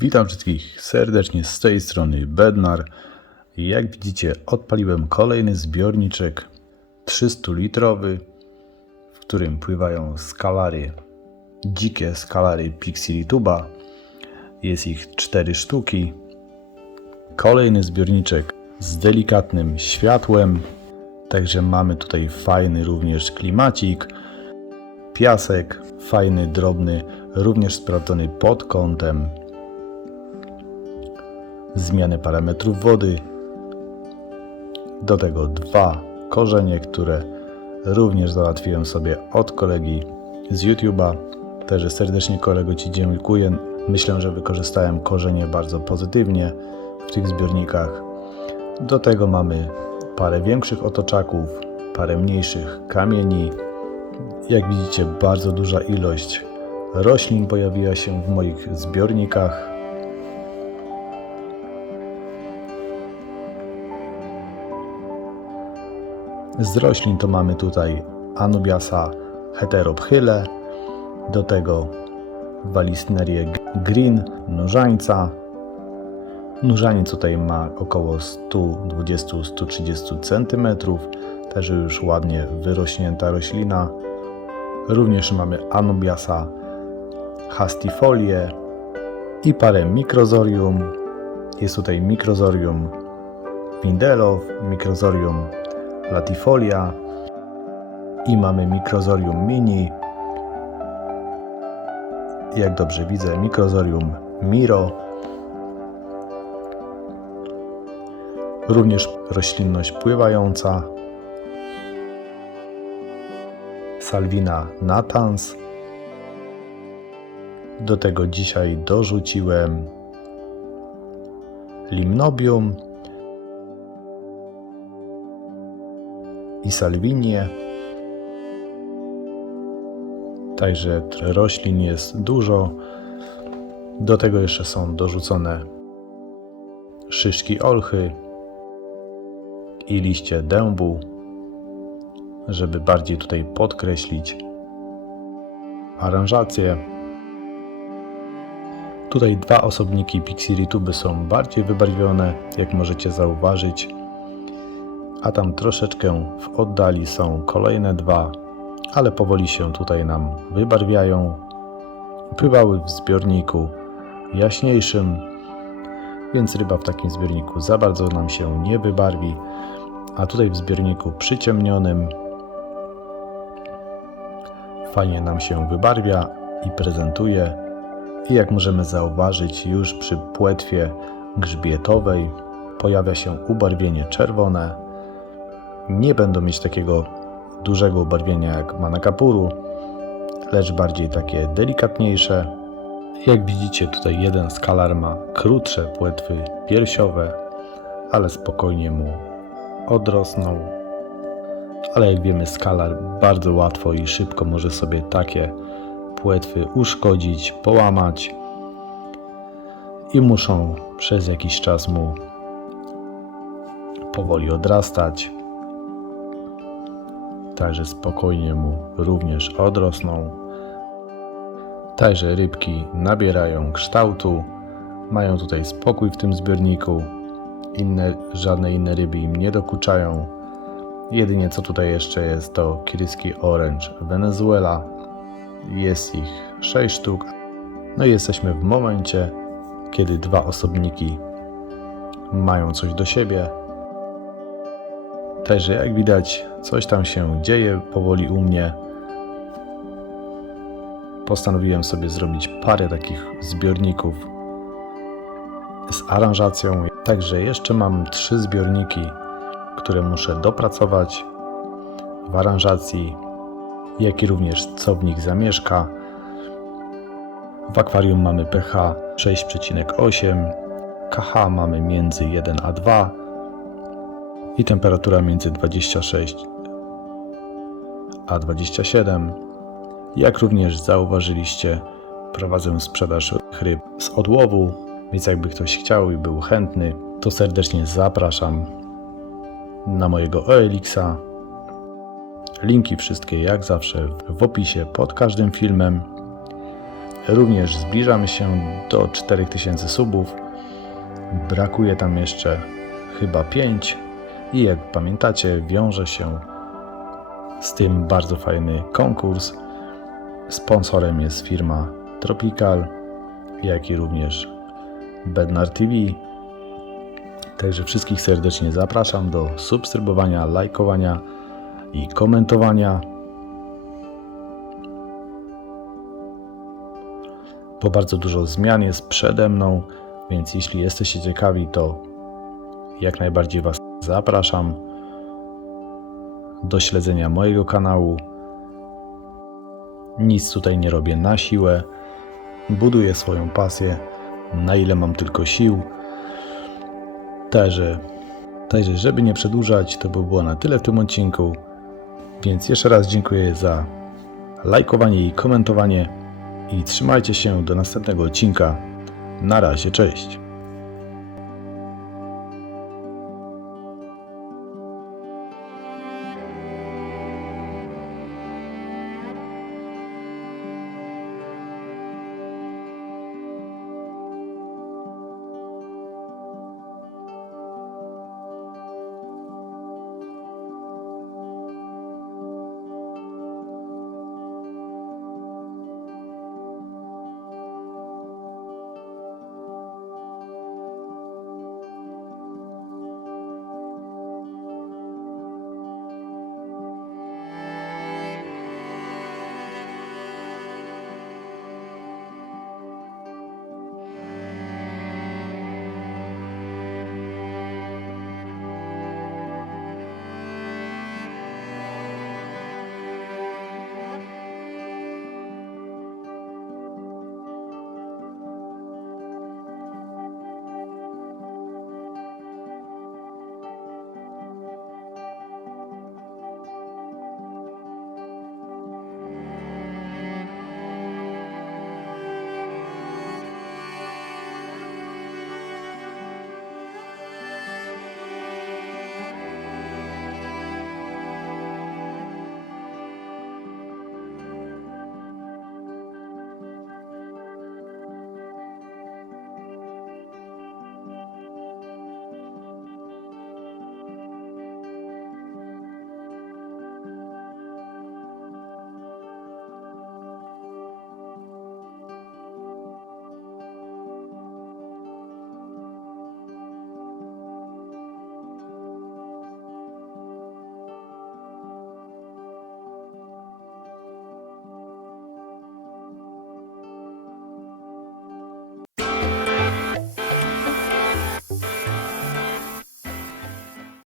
Witam wszystkich serdecznie z tej strony Bednar. Jak widzicie, odpaliłem kolejny zbiorniczek 300-litrowy, w którym pływają skalary, dzikie skalary Pixilituba. Jest ich 4 sztuki. Kolejny zbiorniczek z delikatnym światłem, także mamy tutaj fajny również klimacik piasek, fajny, drobny, również sprawdzony pod kątem zmiany parametrów wody. Do tego dwa korzenie, które również załatwiłem sobie od kolegi z YouTube'a. Także serdecznie kolego Ci dziękuję. Myślę, że wykorzystałem korzenie bardzo pozytywnie w tych zbiornikach. Do tego mamy parę większych otoczaków, parę mniejszych kamieni, jak widzicie, bardzo duża ilość roślin pojawiła się w moich zbiornikach. Z roślin to mamy tutaj Anubiasa heteropchyle, do tego Walisnerię green, nóżańca. Nóżaniec tutaj ma około 120-130 cm, także już ładnie wyrośnięta roślina. Również mamy Anubiasa hastifolię i parę mikrozorium. Jest tutaj mikrozorium Windelow, mikrozorium latifolia i mamy mikrozorium mini. Jak dobrze widzę, mikrozorium miro. Również roślinność pływająca. Salvina natans. Do tego dzisiaj dorzuciłem limnobium i salwinię. Także roślin jest dużo. Do tego jeszcze są dorzucone szyszki olchy i liście dębu żeby bardziej tutaj podkreślić aranżację. Tutaj dwa osobniki Pixirituby są bardziej wybarwione, jak możecie zauważyć, a tam troszeczkę w oddali są kolejne dwa, ale powoli się tutaj nam wybarwiają. Pływały w zbiorniku jaśniejszym, więc ryba w takim zbiorniku za bardzo nam się nie wybarwi, a tutaj w zbiorniku przyciemnionym fajnie nam się wybarwia i prezentuje. I jak możemy zauważyć, już przy płetwie grzbietowej pojawia się ubarwienie czerwone. Nie będą mieć takiego dużego ubarwienia jak manakapuru, lecz bardziej takie delikatniejsze. Jak widzicie, tutaj jeden skalar ma krótsze płetwy piersiowe, ale spokojnie mu odrosną ale jak wiemy, skalar bardzo łatwo i szybko może sobie takie płetwy uszkodzić, połamać i muszą przez jakiś czas mu powoli odrastać. Także spokojnie mu również odrosną. Także rybki nabierają kształtu, mają tutaj spokój w tym zbiorniku. Inne, żadne inne ryby im nie dokuczają Jedynie co tutaj jeszcze jest to Kiriski Orange Venezuela. Jest ich 6 sztuk. No i jesteśmy w momencie, kiedy dwa osobniki mają coś do siebie. Także jak widać, coś tam się dzieje powoli u mnie. Postanowiłem sobie zrobić parę takich zbiorników z aranżacją. Także jeszcze mam trzy zbiorniki które muszę dopracować w aranżacji, jak i również co w nich zamieszka. W akwarium mamy pH 6,8, KH mamy między 1 a 2 i temperatura między 26 a 27. Jak również zauważyliście, prowadzę sprzedaż ryb z odłowu, więc jakby ktoś chciał i był chętny, to serdecznie zapraszam na mojego OLX-a. Linki wszystkie jak zawsze w opisie pod każdym filmem. również zbliżamy się do 4000 subów. Brakuje tam jeszcze chyba 5 i jak pamiętacie, wiąże się z tym bardzo fajny konkurs. Sponsorem jest firma Tropical, jak i również Bednar TV. Także wszystkich serdecznie zapraszam do subskrybowania, lajkowania i komentowania. Bo bardzo dużo zmian jest przede mną, więc jeśli jesteście ciekawi, to jak najbardziej Was zapraszam do śledzenia mojego kanału. Nic tutaj nie robię na siłę. Buduję swoją pasję na ile mam tylko sił. Także, także żeby nie przedłużać, to by było na tyle w tym odcinku. Więc jeszcze raz dziękuję za lajkowanie i komentowanie i trzymajcie się do następnego odcinka. Na razie, cześć.